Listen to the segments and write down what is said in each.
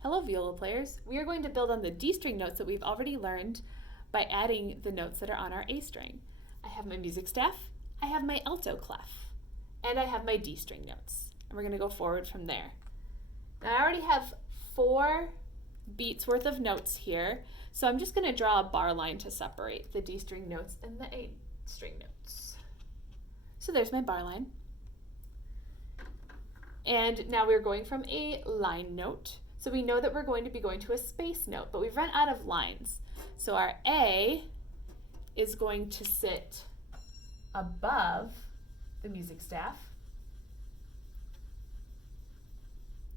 Hello, viola players. We are going to build on the D string notes that we've already learned by adding the notes that are on our A string. I have my music staff, I have my alto clef, and I have my D string notes. And we're going to go forward from there. Now I already have 4 beats worth of notes here, so I'm just going to draw a bar line to separate the D string notes and the A string notes. So there's my bar line. And now we're going from a line note. So we know that we're going to be going to a space note, but we've run out of lines. So our A is going to sit above the music staff,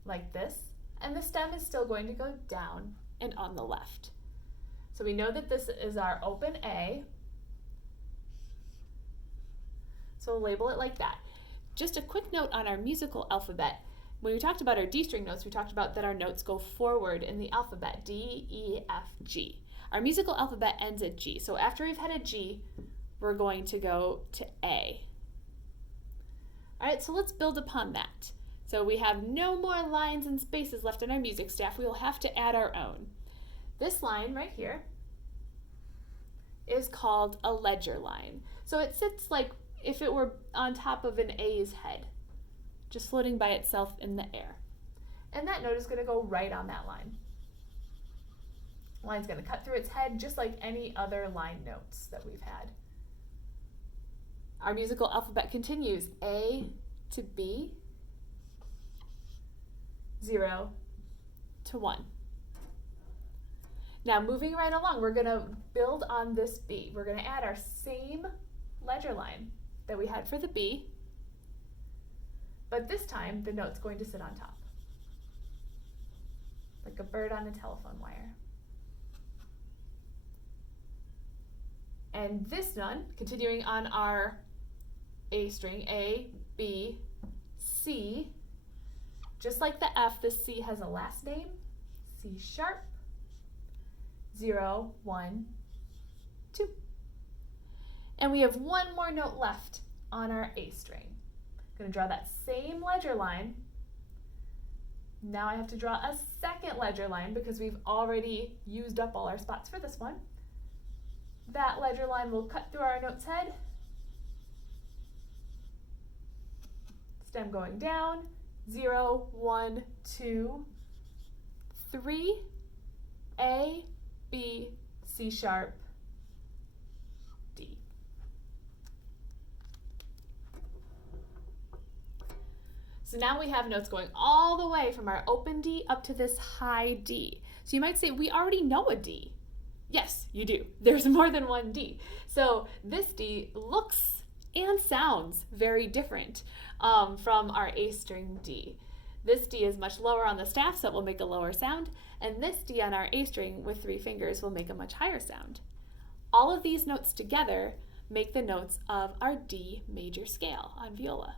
like this, and the stem is still going to go down and on the left. So we know that this is our open A, so we'll label it like that. Just a quick note on our musical alphabet. When we talked about our D string notes, we talked about that our notes go forward in the alphabet, D, E, F, G. Our musical alphabet ends at G, so after we've had a G, we're going to go to A. All right, so let's build upon that. So we have no more lines and spaces left in our music staff. We will have to add our own. This line right here is called a ledger line. So it sits like if it were on top of an A's head, just floating by itself in the air. And that note is going to go right on that line. The line's going to cut through its head just like any other line notes that we've had. Our musical alphabet continues A to B, 0 to 1. Now moving right along, we're going to build on this B. We're going to add our same ledger line that we had for the B, but this time the note's going to sit on top, like a bird on a telephone wire. And this one, continuing on our A string, A, B, C, just like the F, the C has a last name, C sharp, 0, 1, 2. And we have one more note left on our A string. I'm going to draw that same ledger line. Now I have to draw a second ledger line because we've already used up all our spots for this one. That ledger line will cut through our note's head. Stem going down, 0, 1, 2, 3, A, B, C sharp, D. So now we have notes going all the way from our open D up to this high D. So you might say, we already know a D. Yes, you do. There's more than one D. So this D looks and sounds very different from our A string D. This D is much lower on the staff, so it will make a lower sound, and this D on our A string with 3 fingers will make a much higher sound. All of these notes together make the notes of our D major scale on viola.